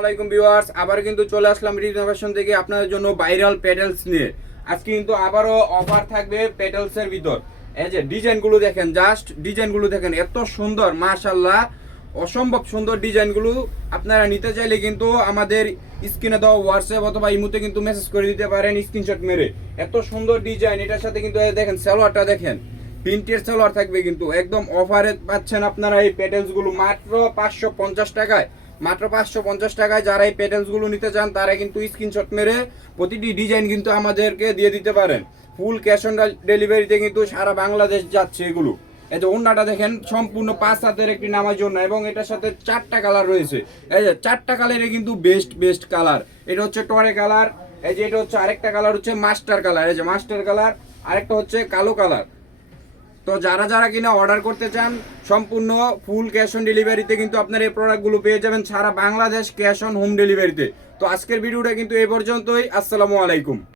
আলাইকুম ভিউয়ার্স আবার কিন্তু চলে আসলাম রিনোভেশন থেকে আপনাদের জন্য ভাইরাল প্যাডেলস নিয়ে। আজকে কিন্তু আবারও অফার থাকবে পেটেলস এর ভিতর। এই যে ডিজাইনগুলো দেখেন জাস্ট ডিজাইনগুলো দেখেন, এত সুন্দর মাশাল্লাহ অসম্ভব সুন্দর ডিজাইনগুলো আপনারা নিতে চাইলে কিন্তু আমাদের স্ক্রিনে দেওয়া হোয়াটসঅ্যাপ অথবা ইমুতে কিন্তু মেসেজ করে দিতে পারেন স্ক্রিনশট মেরে। এত সুন্দর ডিজাইন এটার সাথে কিন্তু দেখেন সালোয়ারটা দেখেন। প্রিন্টের সালোয়ার থাকবে কিন্তু, একদম অফারে পাচ্ছেন আপনারা এই পেটেলসগুলো মাত্র পাঁচশো পঞ্চাশ টাকায়। মাত্র পাঁচশো পঞ্চাশ টাকায় যারা এই পেটেলসগুলো নিতে চান, তারা কিন্তু স্ক্রিনশট মেরে প্রতিটি ডিজাইন কিন্তু আমাদেরকে দিয়ে দিতে পারেন। ফুল ক্যাশ অন ডেলিভারিতে কিন্তু সারা বাংলাদেশ যাচ্ছে এগুলো। এই যে অন্যটা দেখেন, সম্পূর্ণ পাঁচ হাতের একটি নামার জন্য এবং এটার সাথে চারটা কালার রয়েছে। এই যে চারটা কালারে কিন্তু বেস্ট বেস্ট কালার এটা হচ্ছে টরে কালার এই যে এটা হচ্ছে আরেকটা কালার হচ্ছে মাস্টার কালার এই যে মাস্টার কালার আরেকটা হচ্ছে কালো কালার তো যারা যারা কিনা অর্ডার করতে চান, সম্পূর্ণ ফুল ক্যাশ অন ডেলিভারিতে কিন্তু আপনার এই প্রোডাক্টগুলো পেয়ে যাবেন সারা বাংলাদেশ ক্যাশ অন হোম ডেলিভারিতে তো। আজকের ভিডিওটা কিন্তু এই পর্যন্তই। আসসালামু আলাইকুম।